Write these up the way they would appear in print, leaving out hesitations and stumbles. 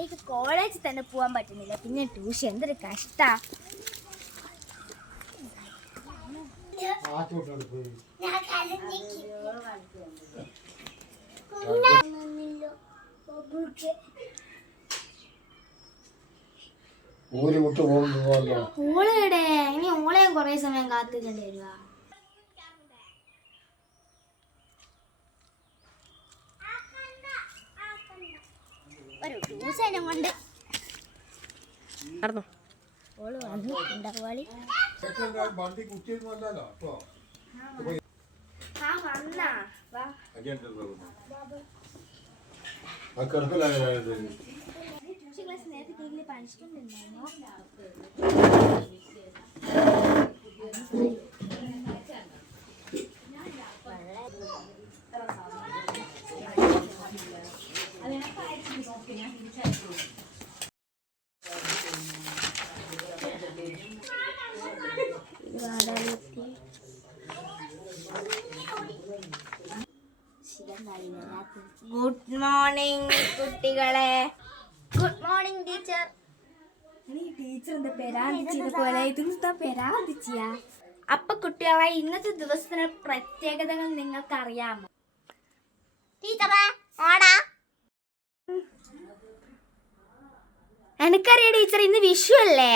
എനിക്ക് കോളേജിൽ തന്നെ പോകാൻ പറ്റുന്നില്ല, പിന്നെ ട്യൂഷൻ എന്തൊരു കഷ്ടാ. ഓളെവിടെ ഇനി ഓളെയും കൊറേ സമയം കാത്തിക്കേണ്ടി വരുവാ. ഒരു ട്യൂഷനും കൊണ്ട് ഓള് വന്നിട്ടുണ്ടാവാളി. ഗുഡ് മോർണിംഗ് കുട്ടികളെ. Good morning teacher. ടീച്ചറിന്റെ പെരാന്തിച്ചിയാ. അപ്പൊ കുട്ടികളെ, ഇന്നത്തെ ദിവസത്തിന്റെ പ്രത്യേകതകൾ നിങ്ങൾക്ക് അറിയാമോ? ടീച്ചറെ ഓടാ. എനിക്കറിയാം ടീച്ചർ, ഇന്ന് വിഷു അല്ലേ?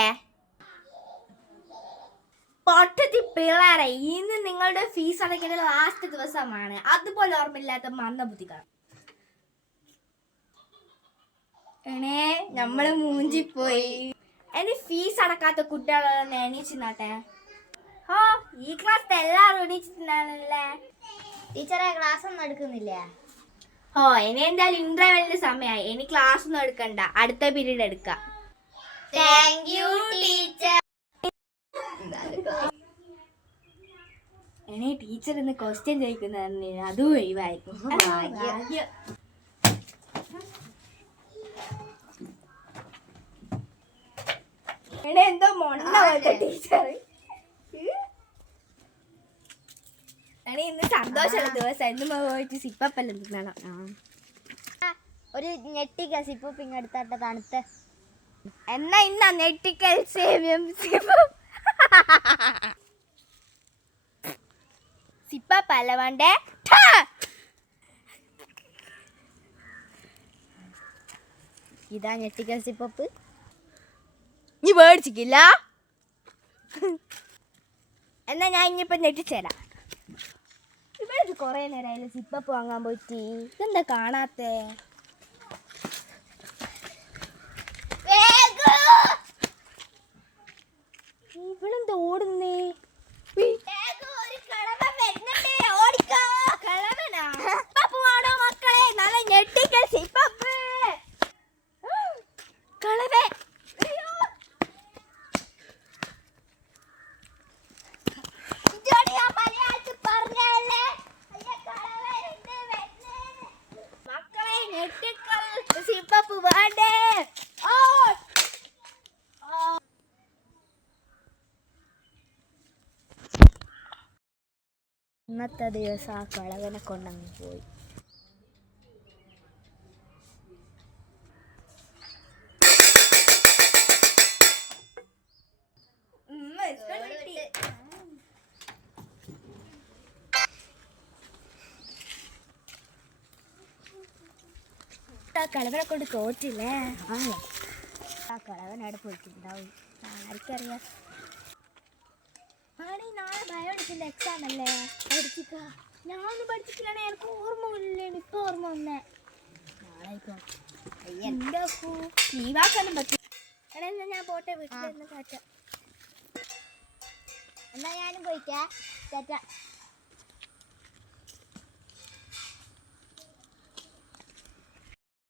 പൊട്ടത്തി പിള്ളേരെ, ഇന്ന് നിങ്ങളുടെ ഫീസ് അടയ്ക്കേണ്ട ലാസ്റ്റ് ദിവസമാണ്. അതുപോലെ ഓർമ്മയില്ലാത്ത മന്ദബുദ്ധികൾ. നമ്മള് മൂഞ്ചിപ്പോയി. എന്റെ ഫീസ് അടക്കാത്ത കുട്ടികളൊന്ന് എണീച്ചിന്നാട്ടെ. ഓ, ഈ ക്ലാസ് എല്ലാവരും എണീച്ചിട്ടുണ്ടാണല്ലേ. ടീച്ചറെ ക്ലാസ് ഒന്നും എടുക്കുന്നില്ല. ഓ, ഇനി എന്തായാലും ഇന്റർവെല്ലിന്റെ സമയമായി. ഇനി ക്ലാസ് ഒന്നും എടുക്കണ്ട, അടുത്ത പീരീഡ് എടുക്കാം. Thank you teacher. ടീച്ചർ ഇന്ന് ക്വസ്റ്റ്യൻ ചോദിക്കുന്ന അതും ഒഴിവായിരിക്കും. എന്തോ മൊണ്ണ ടീച്ചർ. ഇന്ന് സന്തോഷമുള്ള ദിവസം. ഇന്ന് പോയിട്ട് സിപ്പപ്പല്ല തിന്നണം. ഒരു ഞെട്ടിക്ക സിപ്പപ്പ് ഇങ്ങെടുത്താട്ട തണുത്ത. എന്നാ ഇന്ന ഞെട്ടിക്കൽ സേമിയം സിപ്പപ്പല്ല വേണ്ടേ. ഇതാ ഞെട്ടിക്കൽ സിപ്പപ്പ്. നീ മേടിച്ചിട്ടില്ല? എന്നാ ഞാൻ ഇനിയിപ്പോ ഞെട്ടിച്ചേരാം. ഇവിടെ കൊറേ നേരമായില്ലേ സിപ്പപ്പ് വാങ്ങാൻ പോയിട്ട്. ഇതെന്താ കാണാത്തെ? ഇവളെന്താ ഓടുന്നേ? മക്കളെ, നല്ല ഞെട്ടിക്കൽ സിപ്പപ്പ്. കളവേ മക്കളെ, ഞെട്ടിക്കൽ സിപ്പപ്പ് വേണ്ടേ? ഇന്നത്തെ ദിവസം ആ കളവനെ കൊണ്ടങ്ങ് പോയി. കളവനെ കൊണ്ട് തോറ്റില്ലേ? ആ കളവനവിടെ പോയിട്ടുണ്ടാവും. ആർക്കറിയാം. നാളെ ബയോളജിന്റെ എക്സാം അല്ലേ? പഠിച്ചിക്ക. ഞാനൊന്നും പഠിച്ചിട്ടില്ലാണ്. എനിക്ക് ഓർമ്മ ഇല്ലേ? ഇപ്പൊ ഓർമ്മ വന്നേ. നാളെ ഇപ്പൊ ലീവാക്കാനും പറ്റും. എടാ, എന്നാ ഞാൻ പോട്ടെ, വീട്ടിലിരുന്ന് കാറ്റ. എന്നാ ഞാനും പോയിക്കാ.